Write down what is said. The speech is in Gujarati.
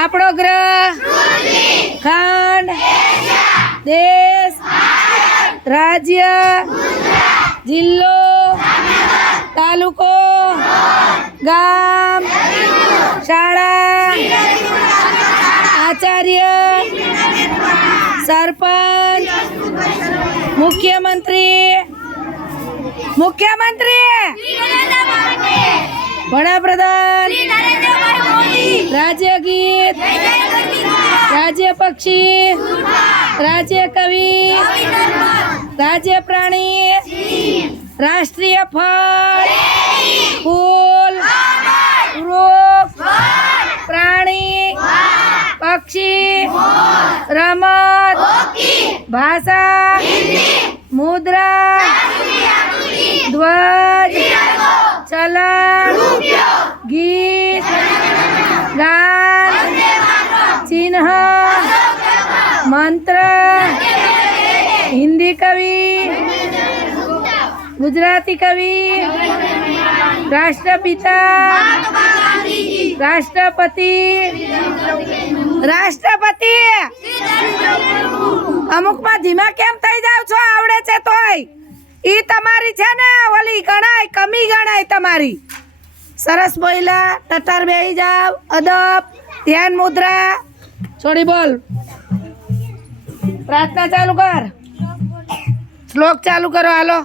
આપણો ગ્રહ ખંડ દેશ રાજ્ય જિલ્લો તાલુકો ગામ શાળા આચાર્ય સરપંચ મુખ્યમંત્રી વડાપ્રધાન રાજ્ય ગીત રાજ્ય પક્ષી રાજ્ય કવિ રાજ્ય પ્રાણી રાષ્ટ્રીય ફળ ફૂલ વૃક્ષ પ્રાણી પક્ષી રમત ભાષા મુદ્રા ધ્વજ ચલણ ગીત ગાન ચિહ્ન મંત્ર હિન્દી કવિ ગુજરાતી કવિ રાષ્ટ્રપિતા રાષ્ટ્રપતિ અમુકમાં ધીમા કેમ થઈ જાવ છો? આવડે છે તોય ઈ તમારી છે ને ઓલી ગણાય કમી ગણાય તમારી. સરસ બોલ્યા. ટટાર બેહી જાવ. અદબ ધ્યાન મુદ્રા છોડી બોલ. પ્રાર્થના ચાલુ કર. શ્લોક ચાલુ કરો હાલો.